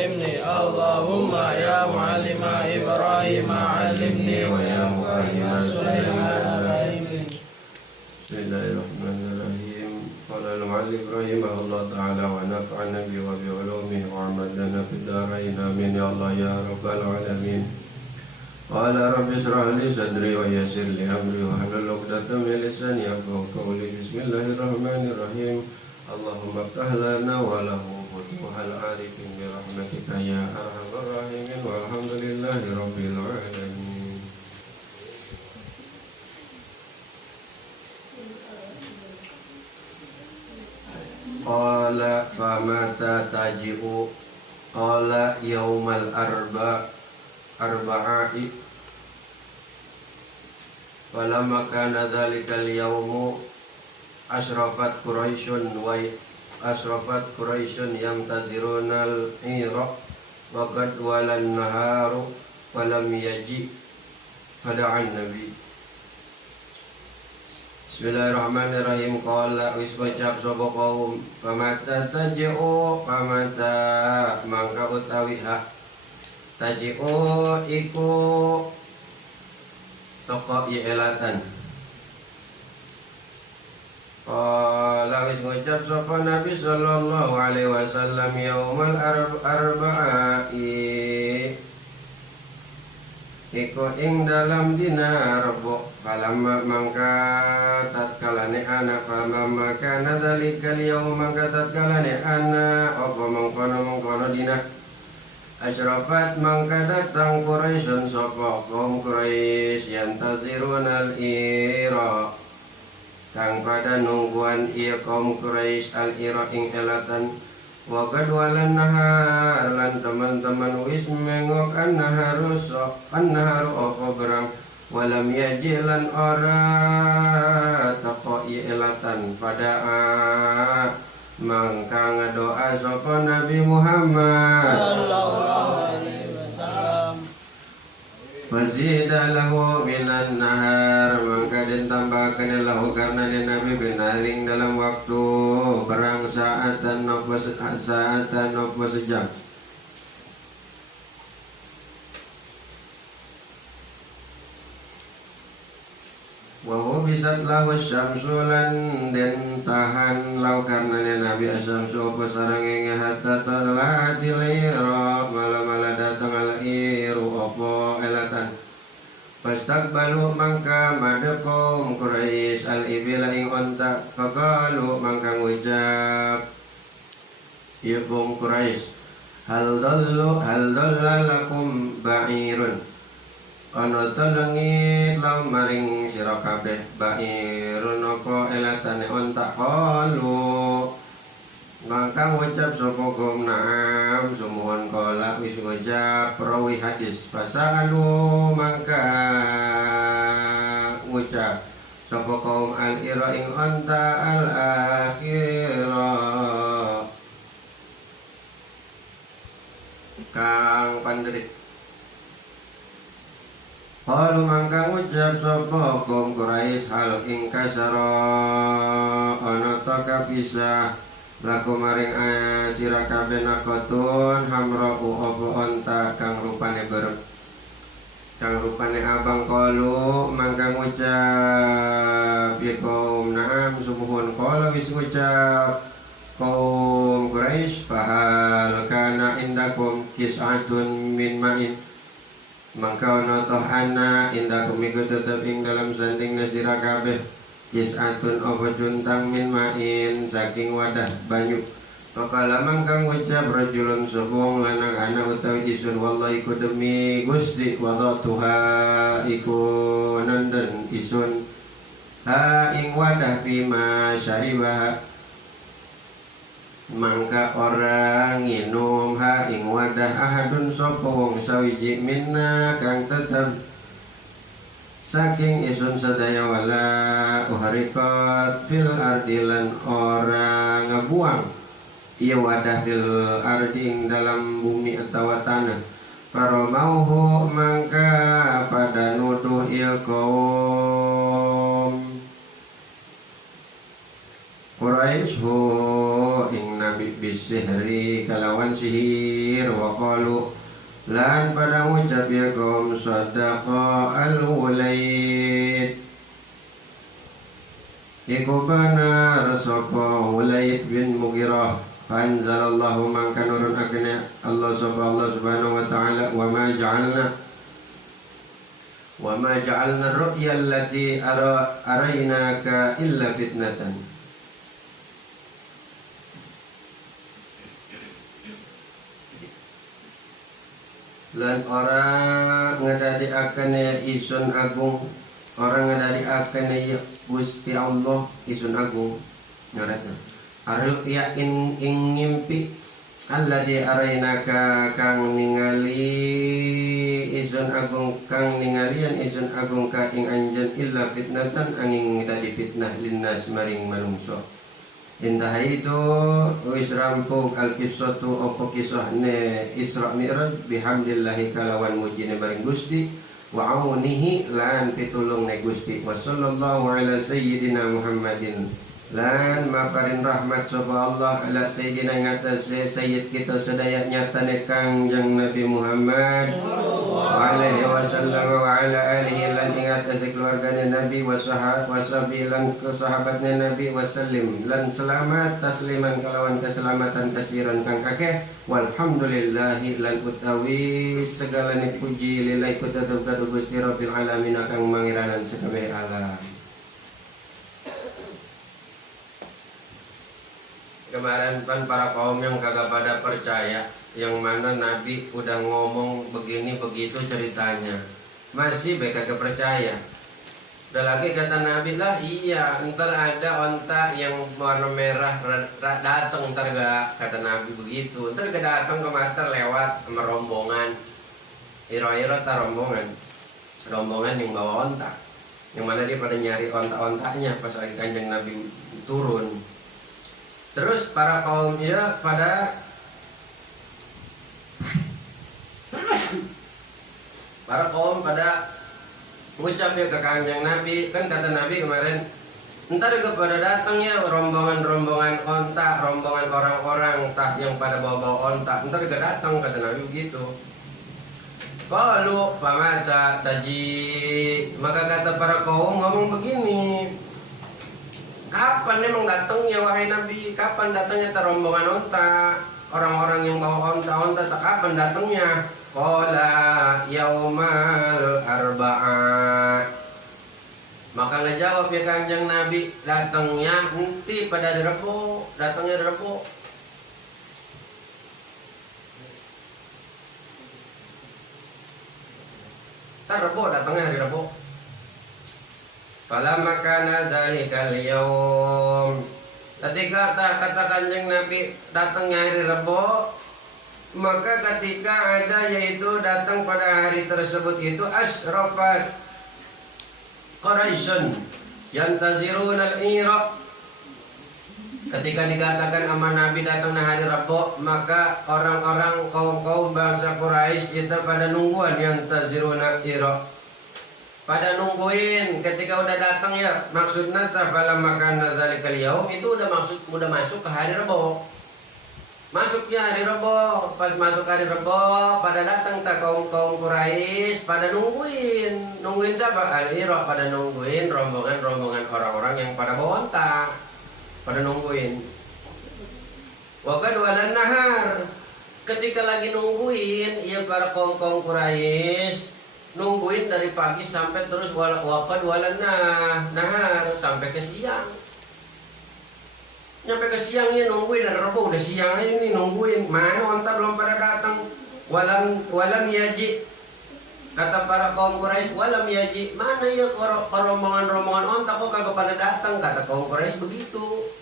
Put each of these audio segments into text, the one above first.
فهمني اللهم يا معلم إبراهيم علمني ويا مفهم سليمان فهمني. بسم الله الرحمن الرحيم. قال المعلم رحمه الله تعالى ونفعنا به وبعلومه وعمدنا في الدارين آمين يا الله يا رب العالمين. قال رب اشرح لي صدري ويسر لي أمري واحلل عقدة من لساني يفقهوا قولي. بسم الله الرحمن الرحيم. اللهم افتح لنا وله فتوح العارفين برحمتك يا أرحم الراحمين والحمد لله رب العالمين. Qala famata taji'u qala yaumal arba'i falamma kana dhalikal yaumu asrafat Quraisyun yamtazirunal ira wa qad walan naharu falam yaji fada'an nabi. Bismillahirrahmanirrahim. Qala wis bacap sapa kaum pamata taji'u pamata mangka utawi hak taji'u iku toko elatan. Qala wis ngucap sapa Nabi sallallahu alaihi wasallam yaumal arba'i iku ing dalam dina Rebo falamma mangka tatkalane ana falamma kana dalikal yaum mangka tatkalane ana apa mengkono dina asyrafat mangka datang Quraisyun sapa kaum Quraisy yantazirunal ira kang pada nungguan iya kaum Quraisy al-ira ing elatan wa qad walan nahar lan teman-teman wis mengok an-naharu apa berang walam yajilan ora taqo elatan fadaa mangka ngadoa sapa Nabi Muhammad sallallahu alaihi wasallam fazida lahu minan nahar mangka den tambahkeun lahu karena Nabi benaring dalam waktu perang saatan nopo sejam. Wa bisat lahu syamsulan den tahan lau karena Nabi asyamsu apa sarenge hatta talatil ira mala datang al iru apa elatan. Fastaqbalu mangka madhep kaum Quraisy al-ibila ing onta faqalu mangka ngucap ya kaum Quraisy hal dallalakum ba'irun ana ta langit lam maring sira kabeh ba'irun apa elatane onta qalu mangka ngucap sapa kaum na'am sumuhun qala wis ngucap perawi hadis fasalu mangka ngucap sapa kaum al-ira ing anta al-akhirah kang pandrit qalu mangka ngucap sapa kaum Quraisy hal ing kasara ana ta kapisah laku maring sira kabeh nakotun hamra'u apa onta kang rupane berem kang rupane abang qalu mangka ngucap ya kaum na'am sumuhun qala wis ngucap kaum Quraisy fahal kana indakum kis'atun min ma'in mangka ana toh ana indakum iku tetep ing dalam sandingna sira kabeh kis'atun apa juntang min ma'in saking wadah banyu. Pakala mangkang ngucap rajulun subong lanang anak utawi isun wallahi ku demi Gusti wadatuha iku nanden isun ha ing wadah bima syaribah mangka orang nginum ha ing wadah ahadun sapa wong sawiji minna kang tetep saking isun sadaya wala uharikat fil ardilan orang ngebuang ia wadah fil arding dalam bumi atau tanah faromauhu mangka pada nuduh il kaum Quraisy hu ing nabi bisihri kalawan sihir wa qalu lan pada ngucap ya kaum sadaqa al-Wulaid iku bener sapa Wulaid bin Mughirah fanzalallahu mangka nurun akna Allah subhanahu wa ta'ala wa ma ja'alna ru'ya allati araynaka illa fitnatan. Lan orang ngadadi akan ya isun agung, orang ngadadi akan ya Gusti Allah isun agung nyaratna arul ya ing ngimpi alladzi arainaka kang ningali isun agung kang ningalian isun agung ka ing anjeun illa fitnatan angin dadi fitnah linnas maring manungsa. Indah itu wis rampung al-qissatu apa kisahne Isra Mi'raj bihamdillahi kalawan mujine maring Gusti wa aunihi lan pitulungne Gusti wa sallallahu ala sayyidina Muhammadin lan maparin rahmat sapa Allah ala sayyidina ngatasé sayyid kita sedaya nyatane Kangjeng Nabi Muhammad alaihi wasallam wa ala alihi lan ngatasé keluargane Nabi wa sahabi lan sahabatnya Nabi wasallim lan selamat tasliman kalawan keselamatan kasiran kang kakeh walhamdulillahi lan utawi segalane puji lillahi kutatuh kadu Gusti Rabbil alamin kang mangiranan sakabeh alam. Kemarin kan para kaum yang kagak pada percaya, yang mana Nabi udah ngomong begini begitu ceritanya, masih mereka kagak percaya. Udah lagi kata Nabi lah, iya ntar ada onta yang warna merah datang, ntar gak kata Nabi begitu, ntar gak datang ke mata lewat sama rombongan, iro-iro tak rombongan yang bawa onta, yang mana dia pada nyari onta-ontanya pas lagi Kanjeng Nabi turun. Terus para kaum ya pada mengucap ya ke Kanjeng Nabi, kan kata Nabi kemarin ntar juga pada datang ya rombongan onta, rombongan orang-orang tah yang pada bawa onta, ntar juga datang kata Nabi begitu. Kalau pamata taji, maka kata para kaum ngomong begini, kapan emang datangnya wahai Nabi? Kapan datangnya rombongan onta? Orang-orang yang bawa onta tak kapan datangnya? Qala yaumal arba'ah. Maka ngejawab ya Kanjeng Nabi, datangnya nanti pada hari Rebo, datangnya hari Rebo. Rebo datangnya hari Rebo. Falamma kana dzalikal yaum, ketika kata Kanjeng Nabi datangnya hari Rebo, maka ketika ada yaitu datang pada hari tersebut itu asrafat Quraisyun yantaziruna al-ira. Ketika dikatakan sama Nabi datangnya hari Rebo, maka orang-orang kaum bangsa Quraisy itu pada nungguan yantaziruna al-ira, pada nungguin ketika udah datang ya, maksudnya tafala makan dzalikal yaum itu udah masuk ke hari Rebo. Masuknya hari Rebo, pas masuk hari Rebo pada datang tak kaum Quraisy pada nungguin siapa? Al-ira, pada nungguin rombongan orang-orang yang pada bawa onta, pada nungguin. Wakad walan nahar, ketika lagi nungguin ya para kaum Quraisy nungguin dari pagi sampai terus wakad walan nahar sampai ke siang. Nyampe ke siangnya nungguin dari Rebo, udah siang ini nungguin, mana onta belum pada datang. Walam yaji, kata para kaum Quraisy, walam yaji, mana ya rombongan onta kok kagak pada datang, kata kaum Quraisy begitu.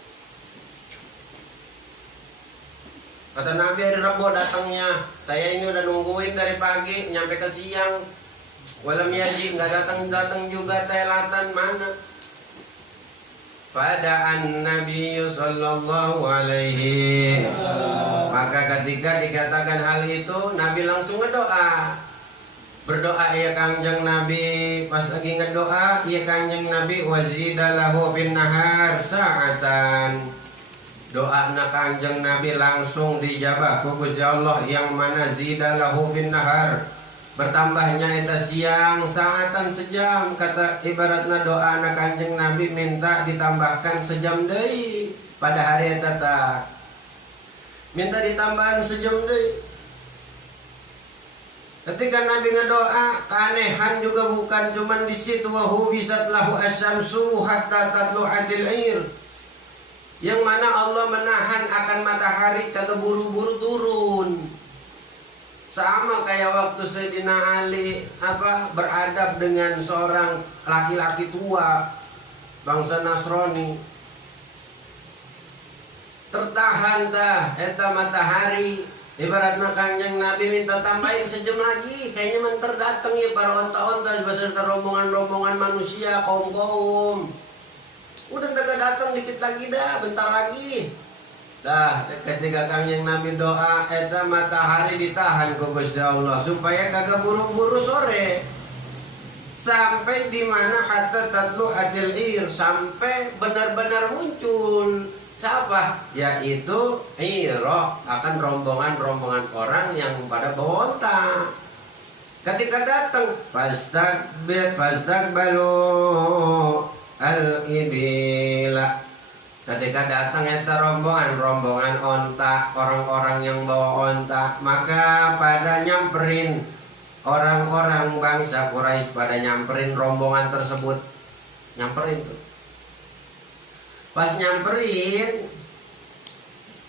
Kata Nabi hari Rebo datangnya, saya ini udah nungguin dari pagi nyampe ke siang. Walam yaji, nggak datang juga telatan mana. Pada Nabi sallallahu alaihi wasallam, maka ketika dikatakan hal itu Nabi langsung berdoa. Berdoa ya Kangjeng Nabi, pas lagi ngedoa ya Kangjeng Nabi wazidalahu bin nahar sa'atan. Doa na Kangjeng Nabi langsung dijabah ku Gusti Allah, yang mana zidalahu bin nahar, bertambahnya eta siang saatan sejam. Kata ibaratna doa na Kangjeng Nabi minta ditambahkan sejam deui pada hari eta tah. Minta ditambahan sejam deui. Ketika Nabi ngedoa, keanehan juga bukan cuman di situ, wahu bisat lahu asyamsu hatta tatlu'atil air, yang mana Allah menahan akan matahari kagak buru-buru turun. Sama kayak waktu Sayyidina Ali beradab dengan seorang laki-laki tua bangsa Nasrani. Tertahan dah eta matahari. Ibaratnya Kanjeng Nabi minta tambahin sejam lagi, kayaknya menter datang ya para onta-onta beserta rombongan-rombongan manusia, kaum-kaum. Udah datang dikit lagi dah, bentar lagi. Dah ketika Kanjeng Nabi doa, eta matahari ditahan ku Gusti Allah supaya kagak buru-buru sore. Sampai di mana hatta tatlu ajil ir, sampai benar-benar muncul. Siapa? Yaitu Iro, akan rombongan-rombongan orang yang pada bawa onta. Ketika datang, fastaqbalu al-ibila. Ketika datang eta rombongan onta, orang-orang yang bawa onta, maka pada nyamperin orang-orang bangsa Quraisy, pada nyamperin rombongan tersebut. Nyamperin tuh. Pas nyamperin,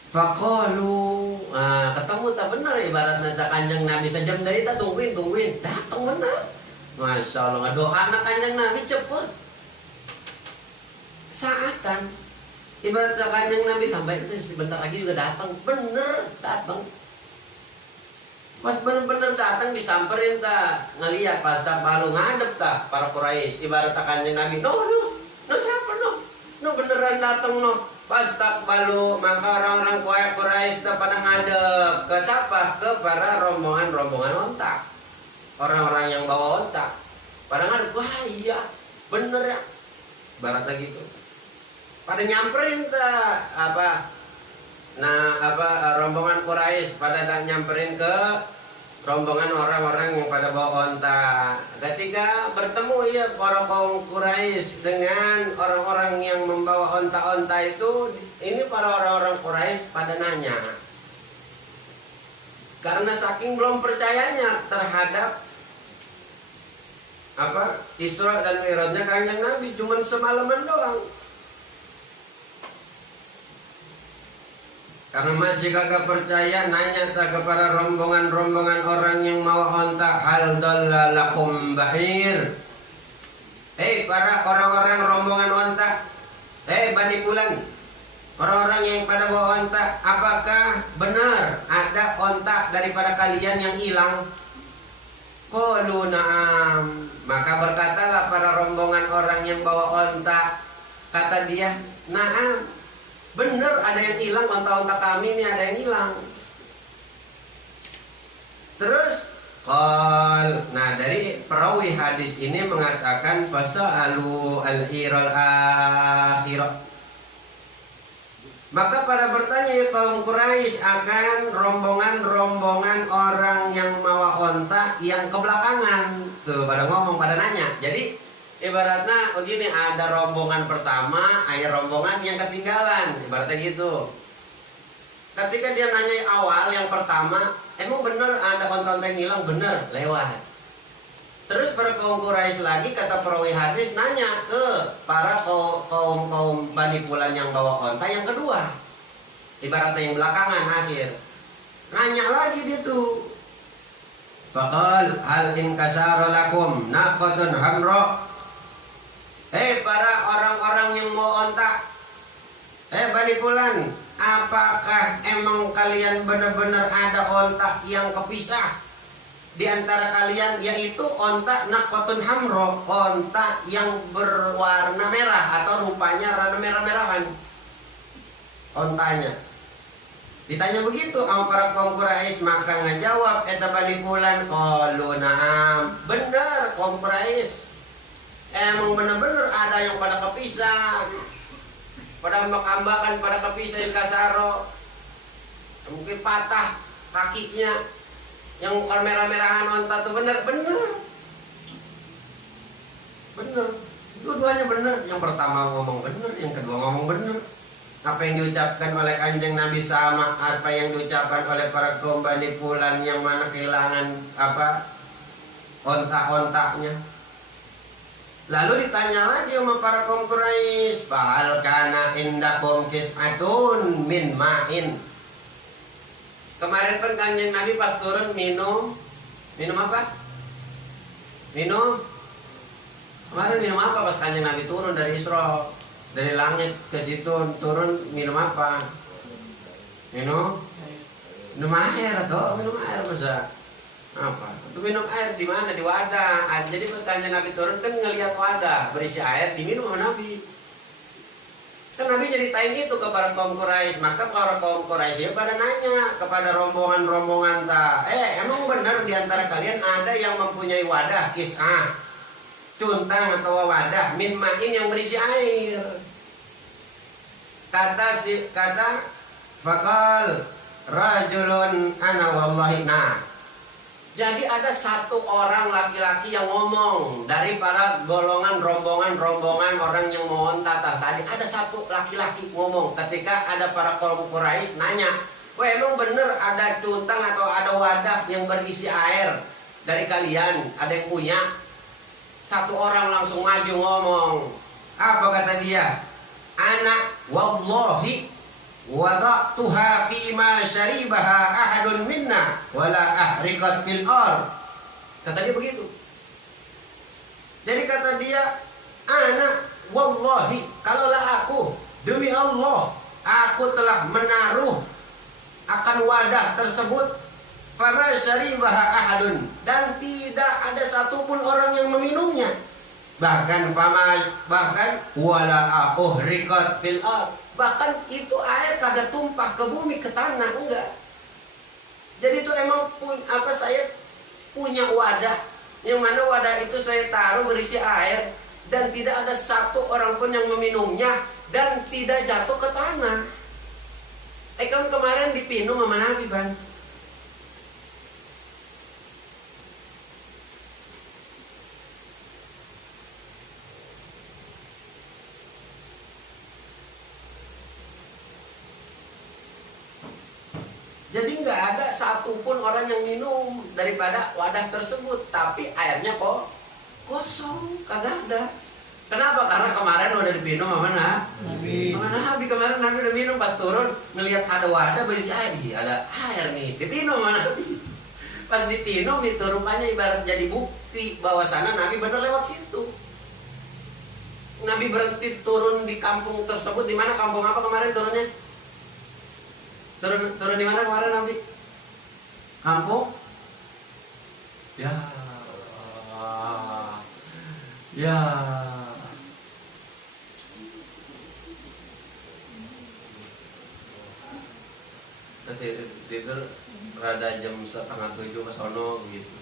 faqalu, ketemu tak bener ibaratnya Kanjeng Nabi sejam dari tak tungguin, datang bener. Masya Allah, doa anak Kanjeng Nabi cepet. Saatan, ibaratnya Kanjeng Nabi tambahin sebentar lagi juga datang, bener datang. Pas bener-bener datang disamperin tak, ngeliat pas tak balu ngadep tak para Quraisy, ibaratnya Kanjeng Nabi, no siapa no beneran datang no. Pas tak balu maka orang-orang Quraisy pada ngadep ke siapa? Ke para rombongan onta, orang-orang yang bawa onta pada ngadep. Wah iya bener ya, baratnya gitu. Pada nyamperin rombongan Quraisy pada nyamperin ke rombongan orang-orang yang pada bawa onta. Ketika bertemu ya para kaum Quraisy dengan orang-orang yang membawa onta-onta itu, ini para orang-orang Quraisy pada nanya. Karena saking belum percayanya terhadap Isra dan Mi'rajnya Kanjeng Nabi, cuman semalaman doang. Karena masih kagak percaya, nanya tak kepada rombongan-rombongan orang yang mau onta, hal dallalakum bahir. Para orang-orang rombongan onta, Bani Fulan, orang-orang yang pada bawa onta, apakah benar ada onta daripada kalian yang hilang? Qalu na'am. Maka berkatalah para rombongan orang yang bawa onta, kata dia, na'am, bener ada yang hilang, onta-onta kami ini ada yang hilang. Terus dari perawi hadis ini mengatakan fasa'alu al-iral akhirah. Maka pada bertanya ya kaum Quraisy akan rombongan-rombongan orang yang mawa onta yang kebelakangan. Tuh pada ngomong, pada nanya. Jadi ibaratnya begini, ada rombongan pertama, ada rombongan yang ketinggalan, ibaratnya gitu. Ketika dia nanya awal yang pertama, emang bener ada onta-onta yang hilang? Bener, lewat. Terus para kaum Quraisy lagi, kata perawi hadis, nanya ke para kaum Bani Fulan yang bawa onta yang kedua, ibaratnya yang belakangan akhir. Nanya lagi dia tuh, faqal hal inkasara lakum naqatun hamra. Para orang-orang yang mau onta, Bani Fulan, apakah emang kalian benar-benar ada onta yang kepisah di antara kalian, yaitu onta naqatun hamra, onta yang berwarna merah atau rupanya warna merah-merahan ontanya. Ditanya begitu sama para kaum Quraisy, maka ngajawab eta Bani Fulan, qalu na'am. Bener kaum Quraisy. Emang bener-bener ada yang pada kepisah. Pada ambak-ambakan, pada kepisah yang kasaro. Mungkin patah kakinya. Yang merah-merahan onta tuh bener-bener. Bener. Dua-duanya bener. Yang pertama ngomong bener, yang kedua ngomong bener. Apa yang diucapkan oleh Kanjeng Nabi sama apa yang diucapkan oleh para kaum Bani Fulan yang mana kehilangan onta-ontanya. Lalu ditanya lagi sama para kaum Quraisy, "Fahal kana indakum kis'atun min ma'in?" Kemarin kan Kanjeng Nabi pas turun minum apa? Minum. Kemarin minum apa pas Kanjeng Nabi turun dari Isra? Dari langit ke situ turun minum apa? Minum air atau minum air masa apa? Untuk minum air di mana? Di wadah. Jadi Kanjeng Nabi turun kan ngelihat wadah berisi air diminum sama Nabi. Kan Nabi nyeritain itu kepada kaum Quraisy, maka para kaum Quraisy pada nanya kepada rombongan-rombongan emang benar di antara kalian ada yang mempunyai wadah kisah, cuntang atau wadah min ma'in yang berisi air? Kata faqal rajulun ana wallahi nah. Jadi ada satu orang laki-laki yang ngomong dari para golongan rombongan orang yang mau onta tadi. Ada satu laki-laki ngomong ketika ada para kaum Quraisy nanya, "Wah, emang bener ada cuntang atau ada wadah yang berisi air dari kalian? Ada yang punya?" Satu orang langsung maju ngomong. Apa kata dia? "Ana wallahi wada'tuha fi ma syaribaha ahadun minna wala ahriqat fil ard." Kata dia begitu. Jadi kata dia, "Ana wallahi, kalaulah aku demi Allah, aku telah menaruh akan wadah tersebut fama syaribaha ahadun, dan tidak ada satupun orang yang meminumnya. Bahkan wala uhriqat fil ard, bahkan itu air kagak tumpah ke bumi, ke tanah, enggak. Jadi itu emang saya punya wadah, yang mana wadah itu saya taruh berisi air dan tidak ada satu orang pun yang meminumnya dan tidak jatuh ke tanah." Kan kemarin dipinum sama Nabi, Bang. Jadi nggak ada satupun orang yang minum daripada wadah tersebut, tapi airnya kok kosong, kagak ada. Kenapa? Karena kemarin udah dipinum sama Nabi. Kemarin Nabi udah minum, pas turun ngelihat ada wadah berisi air, ada air nih, dipinum sama Nabi. Pas dipinum itu rupanya ibarat jadi bukti bahwa sana Nabi benar lewat situ. Nabi berhenti turun di kampung tersebut. Di mana kampung apa kemarin turunnya? Turun di mana kemarin Nabi? Kampung? Ya. Tidur rada jam 6:30 ke sono gitu.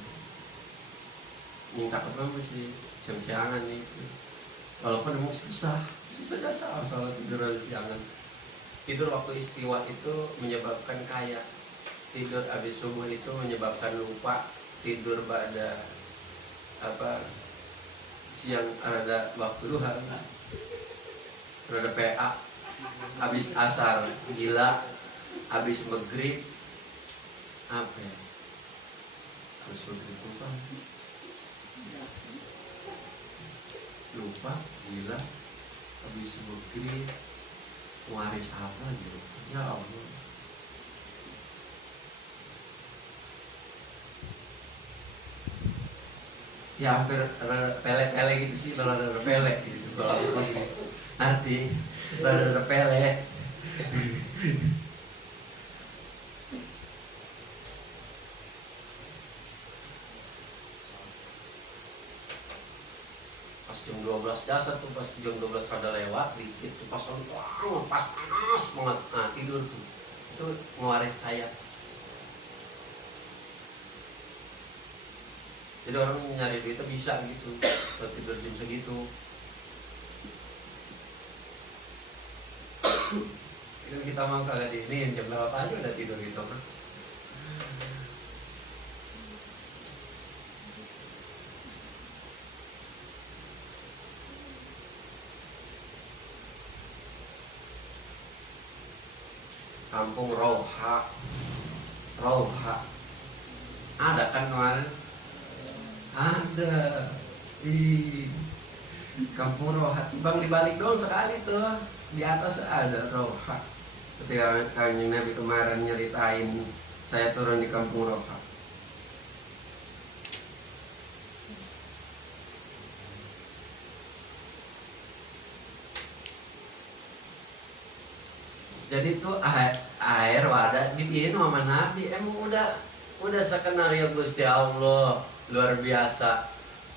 Minta apa sih? Siang-siangan itu. Walaupun emang susah jasa salah tidur rada siangan. Tidur waktu istiwa itu menyebabkan kaya. Tidur habis subuh itu menyebabkan lupa. Tidur pada siang ada waktu duha. Ada PA. Habis asar gila. Habis maghrib apa ya? Habis maghrib lupa gila. Habis maghrib waris apa gitu. Ya Allah. Ya hampir pele-pele gitu sih, rada pele gitu kalau habis maghrib. Arti rada pele. Jam 12 jasa tuh, pas jam 12 rada lewat dikit tuh pas panas banget, nah tidur tuh itu ngewaris ayat. Jadi orang nyari duitnya bisa gitu, buat tidur jam segitu. Itu kita mau kagak di ini jam berapa aja udah tidur gitu kan. Kampung Roha, ada kan kemarin? Ada. Ih, Kampung Roha, bang dibalik doang sekali tuh, di atas ada Roha. Ketika Kanjeng Nabi kemarin nyeritain saya turun di Kampung Roha. Jadi tuh air wadah diminum sama Nabi. Emang udah skenario Gusti Allah luar biasa.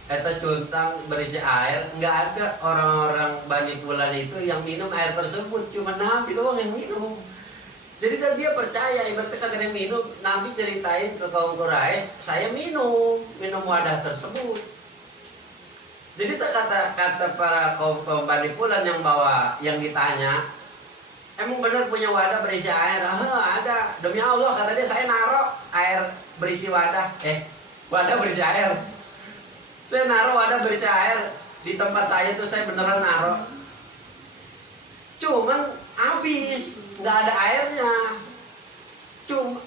Eta cuntang berisi air, nggak ada orang-orang Bani Fulan itu yang minum air tersebut, cuma Nabi doang yang minum. Jadi dia percaya, ibaratnya kagak ada yang minum. Nabi ceritain ke kaum Quraisy, saya minum wadah tersebut. Jadi kata para kaum Bani Fulan yang bawa, yang ditanya, emang benar punya wadah berisi air? Ada. Demi Allah, kata dia, saya naruh air berisi wadah. Wadah berisi air. Saya naruh wadah berisi air di tempat saya tuh, saya beneran naruh. Cuman habis, nggak ada airnya.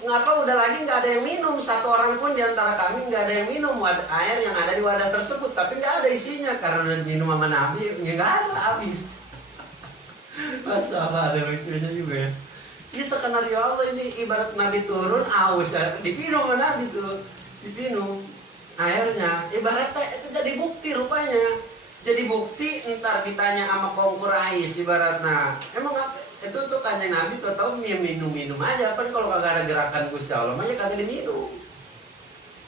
Ngapa udah lagi nggak ada yang minum? Satu orang pun diantara kami nggak ada yang minum air yang ada di wadah tersebut. Tapi nggak ada isinya karena udah minum sama Nabi, nggak ada, habis. Masa ada lucunya juga ya. Ini skenario Allah ini, ibarat Nabi turun aus ya, dipinum sama Nabi tuh, dipinum airnya. Ibaratnya itu jadi bukti rupanya. Jadi bukti ntar ditanya sama kaum Quraisy ibaratnya. Emang itu tuh Kanjeng Nabi tuh tahu minum aja. Kan kalau kagak ada gerakan Gusti Allah aja kagak diminum.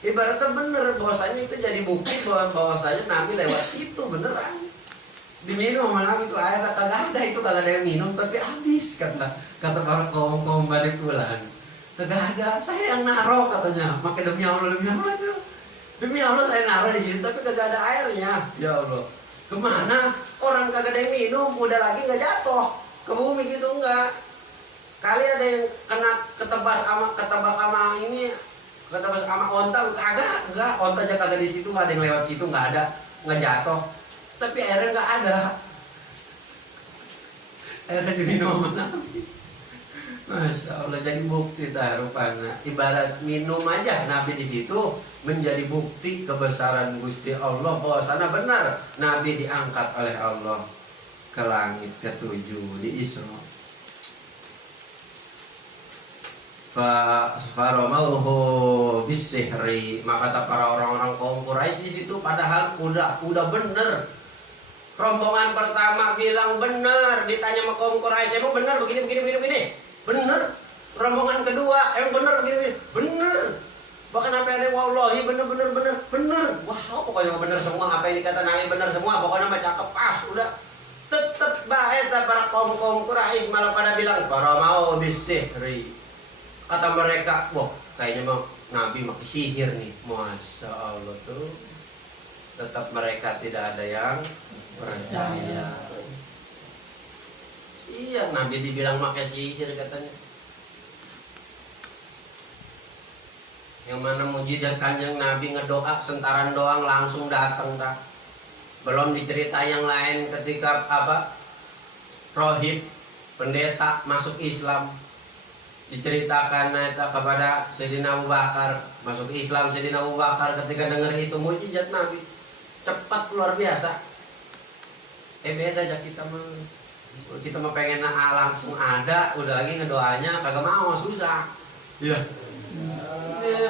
Ibaratnya bener bahwasanya itu jadi bukti bahwasanya Nabi lewat situ beneran. Diminum sama Nabi tuh air kagak ada, itu kagak ada yang minum tapi habis kata para kaum Bani Fulan. Kagak ada, saya yang naruh katanya. Maka demi Allah itu. Demi Allah saya naruh di situ tapi kagak ada airnya. Ya Allah. Kemana? Orang kagak ada yang minum, udah lagi nggak jatuh ke bumi gitu enggak. Kali ada yang kena ketebak sama onta, kagak, enggak. Onta aja kagak di situ, nggak ada yang lewat situ, nggak jatuh. Tapi airnya nggak ada. Airnya diminum sama Nabi. Masya Allah, jadi bukti rupanya. Ibarat minum aja Nabi di situ menjadi bukti kebesaran Gusti Allah, bahwasanya benar Nabi diangkat oleh Allah ke langit ketujuh di Isra. Faromauhu bisihri, maka kata para orang-orang kaum Quraisy di situ, padahal udah bener. Rombongan pertama bilang bener, ditanya sama kaum Quraisy, emang bener begini. Bener. Rombongan kedua, emang bener begini. Bener. Bahkan apa yang ada, wallahi bener. Wah, pokoknya bener semua, apa yang dikata Nabi bener semua, pokoknya mah cakep pas, udah. Tetep baik para kaum Quraisy malah pada bilang faramau bisihri. Kata mereka, wah kayaknya mah Nabi pakai sihir nih. Masya Allah tuh. Tetap mereka tidak ada yang percaya. Iya, Nabi dibilang pakai sihir katanya. Yang mana mujizat Kanjeng Nabi ngedoa sentaran doang langsung datang tak. Belum dicerita yang lain ketika rohib pendeta masuk Islam, diceritakan kepada Sayyidina Abu Bakar masuk Islam. Sayyidina Abu Bakar ketika dengar itu mujizat Nabi cepat luar biasa. Beda aja kita mah pengen langsung ada, udah lagi ngedoanya kagak mau, susah. Iya.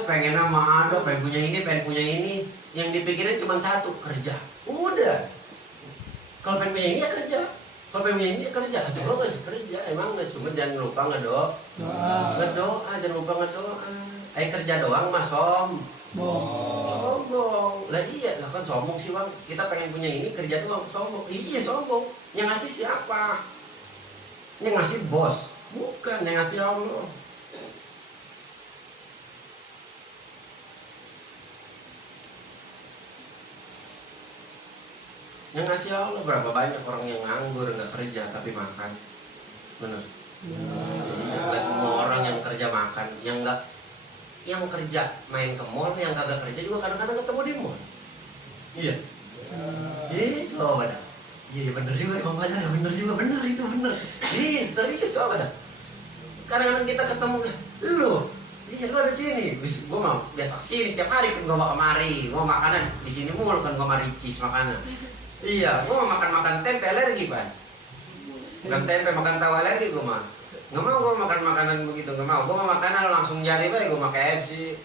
Pengen mah ada, pengen punya ini. Yang dipikirin cuma satu, kerja. Udah. Kalau pengen punya ini ya kerja. Kalau pengen punya ini ya kerja. Aduh, masih kerja. Emang cuma jangan lupa ngedoa. Jangan lupa ngedoa. Kerja doang mah sombong. Lah iya, lah kan sombong sih Bang. Kita pengen punya ini, kerja doang sombong. Iya sombong. Yang ngasih siapa? Yang ngasih bos. Bukan, yang ngasih Allah. Yang ngasih Allah. Berapa banyak orang yang nganggur nggak kerja tapi makan, bener? Nggak semua orang yang kerja makan, yang kerja main ke mall, yang kagak kerja juga kadang-kadang ketemu di mall. Iya. Coba dah. Iya bener juga Imam Badar, bener juga, bener itu bener. Serius coba dah. Kadang-kadang kita ketemu lu lu ada sini, gue mau biasa sini setiap hari kan gue mau kemari, mau makanan di sini mulu kan gue maricis makanan. Iya, gue mau makan tempe alergi pan. Makan tempe, makan tahu alergi gue mah. Nggak mau gue makan makanan begitu, nggak mau. Gue mau makanan langsung jadi baik, gue makan KFC.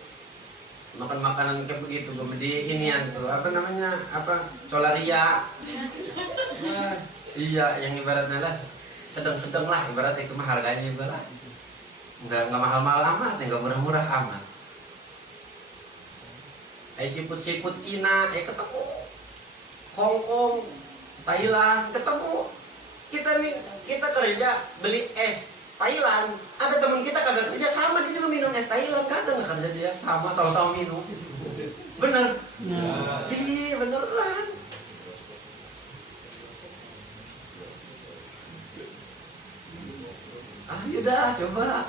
Makan makanan kayak begitu, gue di inian tuh apa namanya Solaria. Iya, yang ibaratnya lah sedang-sedang lah, ibarat itu mah harganya juga lah. Nggak mahal-mahal amat, nggak murah-murah amat. Siput Cina, ketemu. Hong Kong, Thailand, ketemu. Kita kerja beli es Thailand. Ada teman kita kagak kerja, sama dia juga minum es Thailand, kagak nggak kerja dia, sama-sama minum. Bener? Iya beneran. Yaudah coba.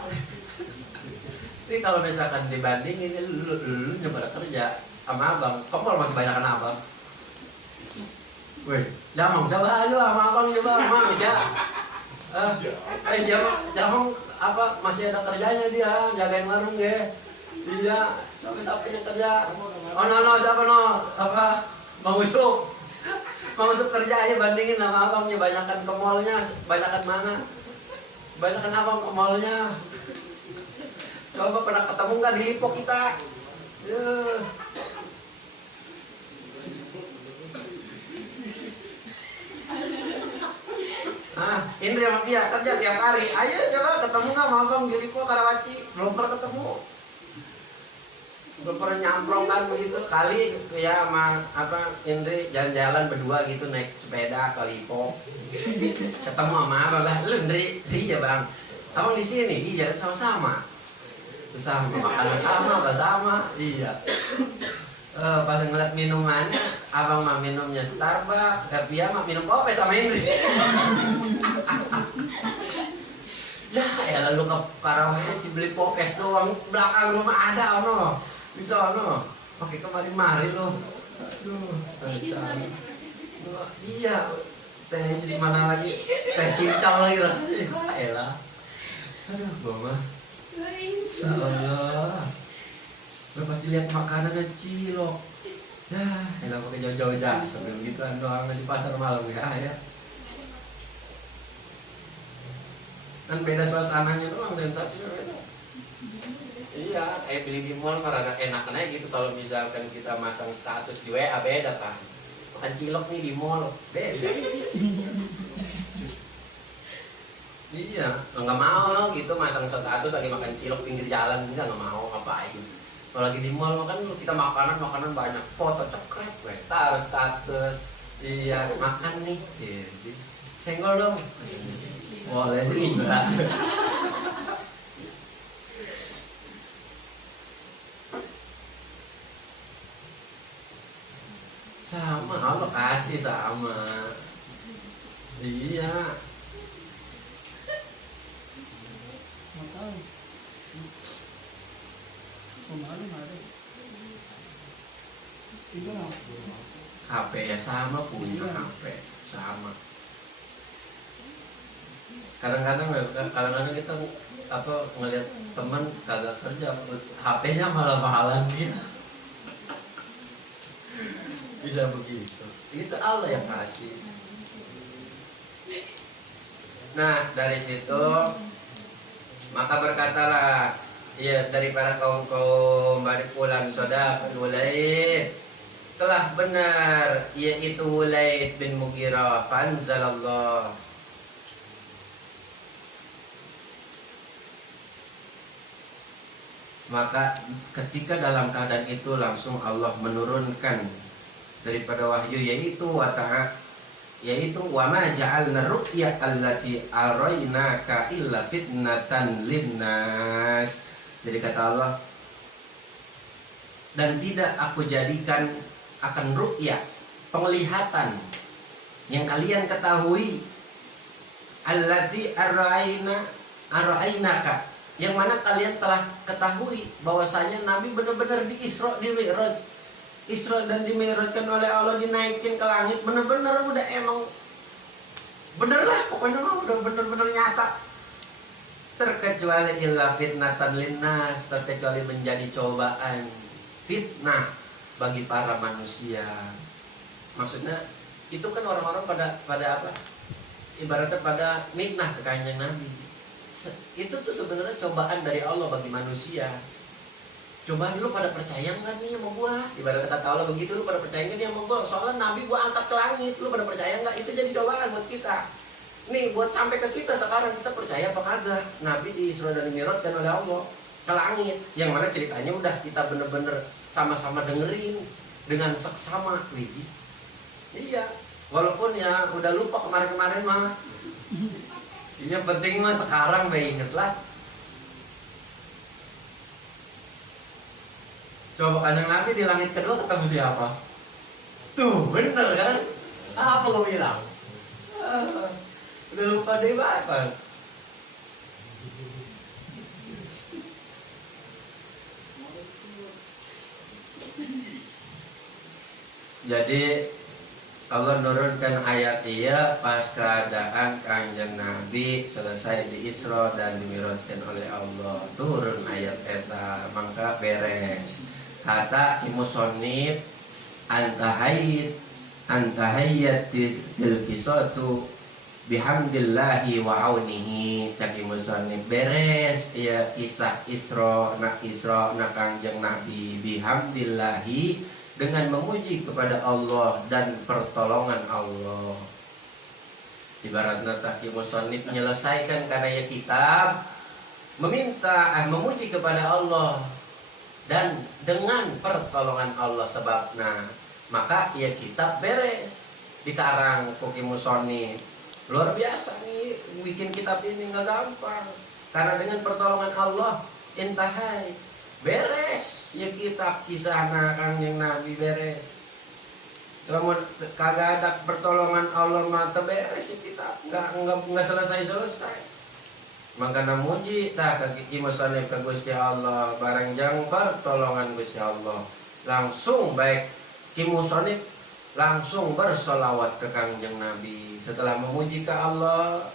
Ini kalau misalkan dibandingin lu nyoba kerja sama abang, kamu masih banyakan abang. Weh, Jamong coba aja sama abang coba sama bisa. Jamong apa masih ada kerjanya dia, jagain warung ya. Iya, coba siapa yang kerja? Siapa apa? Mang Usuk kerja aja bandingin sama abangnya, banyakan ke mallnya, banyakan mana? Banyakan abang ke mallnya. Coba pernah ketemu nggak di Lipo kita? Indri sama Pia kerja tiap hari. Ayo coba ketemu nggak sama abang di Lipo Karawaci? Belum pernah ketemu. Belum pernah nyamprong kan begitu. Kali ya sama Indri jalan-jalan berdua gitu naik sepeda ke Lipo. Ketemu sama abang lah, lu Indri? Iya bang. Abang di sini? Iya sama-sama. Sama makanan sama. Iya. Pas ngeliat minumannya, abang mah minumnya Starbucks, Pia mah minum kopi sama Indri. Ya lalu ke Karawaci beli pokes doang, belakang rumah ada bisa pakai kemari-mari loh. Aduh, iya, teh di mana lagi? Teh cincang lagi rasanya. Elah. Aduh, mama. Allah. Lo pasti lihat makanan cilok. Ya, elah pakai jauh-jauh sambil gituan doang di pasar malam ya. Kan beda suasananya doang, sensasinya beda. Iya, beli di mall mah rada enak aja gitu. Kalau misalkan kita masang status di WA beda kan. Makan cilok nih di mall beda. Iya, nggak mau gitu masang status lagi makan cilok pinggir jalan, nggak mau ngapain. Kalau lagi di mall makan kita makanan banyak, foto cekrek, taruh status. Iya, makan nih. Senggol dong. Boleh juga. Sama, Allah kasih sama. Iya. HP ya sama, punya HP sama. Kadang-kadang kita ngelihat teman kagak kerja, HP-nya malah mahalan dia. Bisa begitu. Itu Allah yang kasih. Nah, dari situ maka berkatalah dari para kaum Bani Fulan Sodak Ulaid telah benar, yaitu Ulaid bin Mughirah, fanzalallah. Maka ketika dalam keadaan itu langsung Allah menurunkan daripada wahyu, yaitu wa ma ja'alna ru'ya allati araynaka illa fitnatan linnas. Jadi kata Allah, dan tidak aku jadikan akan ru'ya, penglihatan yang kalian ketahui, allati ara'ainaka, yang mana kalian telah ketahui bahwasanya Nabi benar-benar di Isra di Mi'raj. Isra dan di Mi'rajkan oleh Allah, dinaikin ke langit, benar-benar udah emang bener lah, pokoknya udah bener-bener nyata. Terkecuali illa fitnatan linnas, terkecuali menjadi cobaan, fitnah bagi para manusia. Maksudnya itu kan orang-orang pada apa? Ibaratnya pada mitnah ke Kanjeng Nabi. Itu tuh sebenarnya cobaan dari Allah bagi manusia. Coba lu pada percaya nggak nih sama gua? Ibaratnya kata Allah begitu, lu pada percaya nggak nih sama gua? Soalnya Nabi gua angkat ke langit, lu pada percaya nggak? Itu jadi cobaan buat kita. Nih buat sampai ke kita sekarang, kita percaya apa kagak? Nabi di Isra dan Mi'raj kan oleh Allah ke langit, yang mana ceritanya udah kita bener-bener sama-sama dengerin dengan seksama, Widi. Iya, walaupun ya udah lupa kemarin-kemarin mah. Iya, penting mah sekarang inget lah. Coba Kanjeng Nabi di langit kedua ketemu siapa? Tuh, bener kan? Apa gue bilang? Udah lupa deh Bapak. Jadi Allah nurunkan ayat iya pas keadaan Kanjeng Nabi selesai di Isra dan dimirajkan oleh Allah. Turun ayat eta, mangka beres. Kata Musonib antahayat til kisatu bihamdillahi wa aunihi. Cak Musonib beres ya kisah Isra na Kanjeng Nabi bihamdillahi, dengan memuji kepada Allah dan pertolongan Allah. Ibaratnya tak Musonib menyelesaikan karya kitab, memuji kepada Allah dan dengan pertolongan Allah sebabna, maka ya kitab beres dikarang Koki Musonib. Luar biasa nih bikin kitab ini, nggak gampang, karena dengan pertolongan Allah intahai beres ya kitab kisah Kanjeng Nabi beres. Kalau kagak ada pertolongan Allah mata beres ya kitab nggak selesai. Maka namuji tak kaki Musonib ke Gusti Allah, barang jang pertolongan Gusti Allah, langsung baik Ki Musonib langsung bersolawat ke Kanjeng Nabi. Setelah memuji ke Allah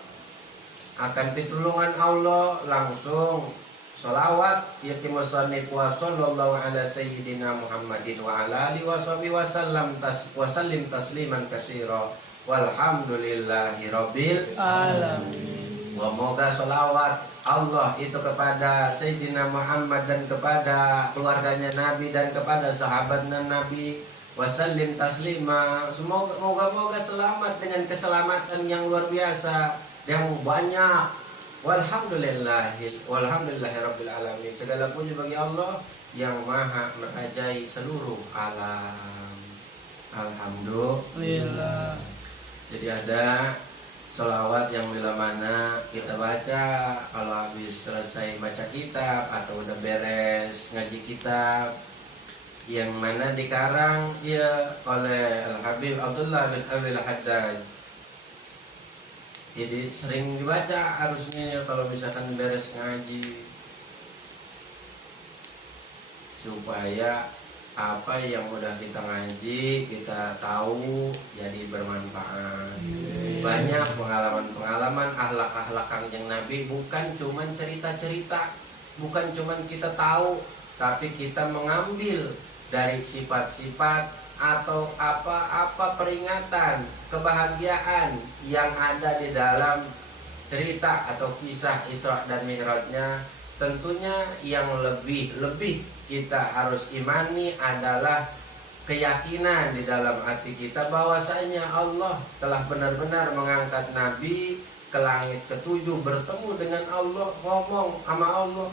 akan pitulungan Allah, langsung solawat ya Ki Musonib wa sallallahu ala sayyidina Muhammadin wa ala alihi wasallim tasliman katsira walhamdulillahi rabbil alamin. Wa moga sholawat Allah itu kepada Sayyidina Muhammad dan kepada keluarganya Nabi dan kepada sahabatnya Nabi, wasallim taslima, semoga selamat dengan keselamatan yang luar biasa yang banyak. Walhamdulillahirabbil alamin. Segala puji bagi Allah yang maha merajai seluruh alam. Alhamdulillah. Jadi ada sholawat yang bila mana kita baca kalau habis selesai baca kitab atau udah beres ngaji kitab, yang mana dikarang ya oleh Al-Habib Abdullah bin Abil Haddad. Jadi sering dibaca harusnya kalau misalkan beres ngaji, supaya apa yang udah kita ngaji kita tahu jadi bermanfaat. Banyak pengalaman-pengalaman akhlak-akhlak Kanjeng Nabi, bukan cuman cerita-cerita, bukan cuman kita tahu, tapi kita mengambil dari sifat-sifat atau apa-apa peringatan kebahagiaan yang ada di dalam cerita atau kisah Isra dan Mi'rajnya. Tentunya yang lebih kita harus imani adalah keyakinan di dalam hati kita bahwasanya Allah telah benar-benar mengangkat Nabi ke langit ketujuh, bertemu dengan Allah, ngomong sama Allah.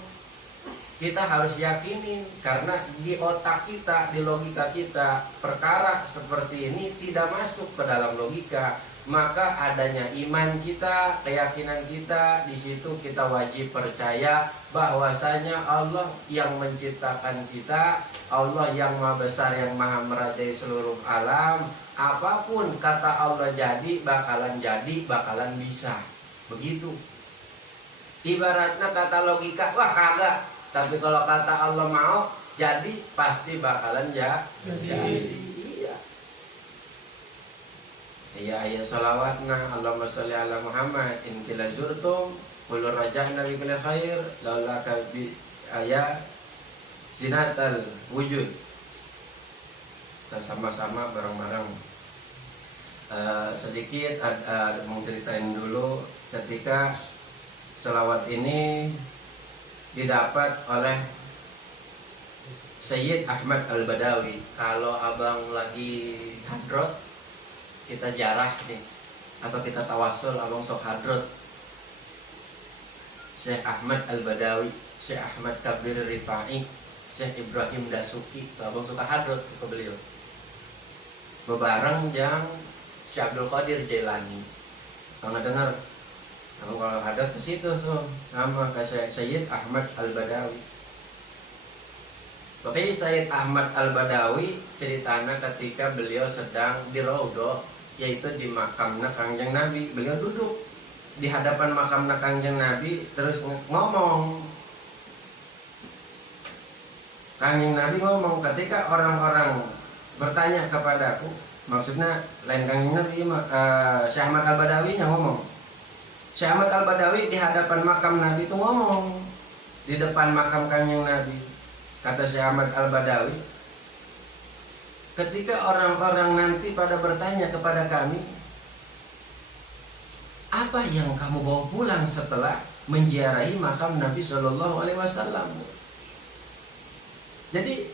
Kita harus yakinin, karena di otak kita, di logika kita, perkara seperti ini tidak masuk ke dalam logika. Maka adanya iman kita, keyakinan kita, di situ kita wajib percaya bahwasanya Allah yang menciptakan kita, Allah yang maha besar, yang maha merajai seluruh alam, apapun kata Allah jadi, bakalan bisa. Begitu. Ibaratnya kata logika, wah kagak. Tapi kalau kata Allah mau jadi, pasti bakalan jadi. Iya. Iya salawatna Allahumma sholli ala Muhammad in kila zurtum qul rajahna bi kulli khair laula ka bi ayat zinatal wujud. Kita sama-sama bareng-bareng sedikit mau ceritain dulu ketika selawat ini didapat oleh Sayyid Ahmad Al-Badawi. Kalau abang lagi hadrot, kita jarah nih atau kita tawasul, abang sok hadrot Syekh Ahmad Al-Badawi, Syekh Ahmad Kabir Rifai, Syekh Ibrahim Dasuki, itu abang suka hadrot ke beliau. Bebareng yang Syekh Abdul Qadir Jailani. Kalau dengar, abang kalau hadrot ke situ sama ke Syekh Ahmad Al-Badawi. Tapi Syekh Ahmad Al-Badawi ceritanya ketika beliau sedang di Raudhah, yaitu di makamnya Kangjeng Nabi. Beliau duduk di hadapan makamnya Kangjeng Nabi, terus ngomong. Kangjeng Nabi ngomong, ketika orang-orang bertanya kepadaku, maksudnya lain Kangjeng Nabi, Syekh Ahmad Al-Badawi nya ngomong. Syekh Ahmad Al-Badawi di hadapan makam Nabi itu ngomong, di depan makam Kangjeng Nabi. Kata Syekh Ahmad Al-Badawi, ketika orang-orang nanti pada bertanya kepada kami, apa yang kamu bawa pulang setelah menziarahi makam Nabi Shallallahu Alaihi Wasallam? Jadi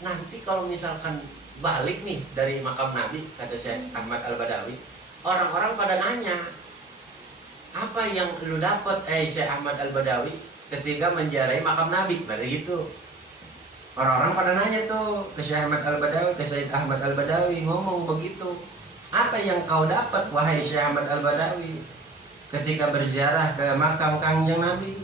nanti kalau misalkan balik nih dari makam Nabi, kata Syekh Ahmad Al-Badawi, orang-orang pada nanya, apa yang lu dapat Syekh Ahmad Al-Badawi ketika menziarahi makam Nabi? Begitu. Orang-orang pada nanya tuh ke Syekh Ahmad Al-Badawi, ke Syekh Ahmad Al-Badawi, ngomong begitu. Apa yang kau dapat wahai Syekh Ahmad Al-Badawi ketika berziarah ke makam Kangjeng Nabi?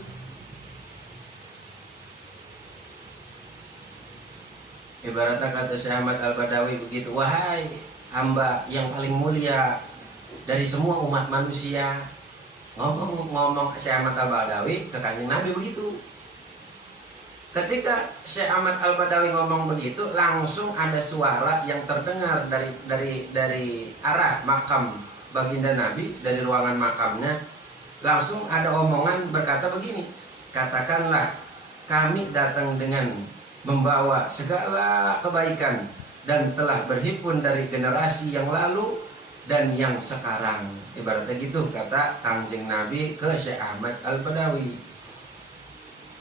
Ibaratnya kata Syekh Ahmad Al-Badawi begitu, wahai hamba yang paling mulia dari semua umat manusia. Ngomong Syekh Ahmad Al-Badawi ke Kangjeng Nabi begitu. Ketika Syekh Ahmad Al-Badawi ngomong begitu, langsung ada suara yang terdengar dari arah makam baginda Nabi, dari ruangan makamnya. Langsung ada omongan berkata begini, katakanlah kami datang dengan membawa segala kebaikan dan telah berhimpun dari generasi yang lalu dan yang sekarang. Ibaratnya gitu kata Kangjeng Nabi ke Syekh Ahmad Al-Badawi.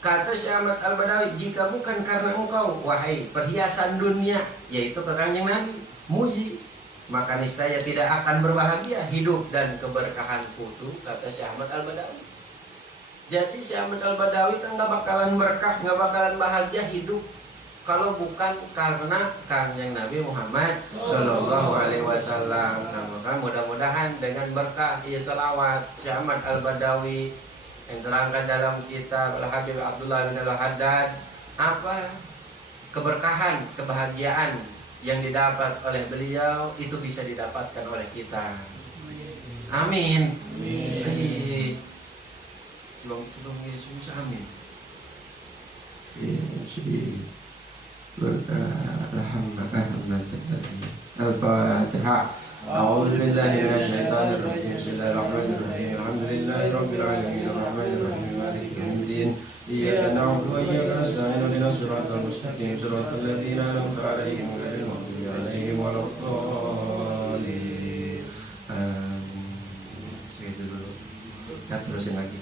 Kata Syekh Ahmad Al-Badawi, jika bukan karena engkau wahai perhiasan dunia, yaitu ke Kangjeng Nabi, muji, maka niscaya tidak akan berbahagia hidup dan keberkahan putu, kata Syekh Ahmad Al-Badawi. Jadi Syekh Ahmad Al-Badawi itu nggak bakalan berkah, nggak bakalan bahagia hidup kalau bukan karena Kangjeng Nabi Muhammad Shallallahu Alaihi Wasallam. Nah, maka mudah-mudahan dengan berkah salawat Syekh Ahmad Al-Badawi yang terangkan dalam kitab Al-Habib Abdullah bin Al-Haddad, apa keberkahan, kebahagiaan yang didapat oleh beliau itu bisa didapatkan oleh kita. Amin. Amin. Tolong Yesus, amin. Al-Fatihah. A'udzu billahi minasy syaithanir rajim. Bismillahirrahmanirrahim. Alhamdulillahi rabbil alamin arrahmanir rahim maliki yaumiddin. Iyyaka na'budu wa iyyaka nasta'in ihdinas siratal mustaqim siratal ladzina an'amta 'alaihim ghairil maghdubi 'alaihim waladdallin. Amin. Segitu dulu. Kita terusin lagi.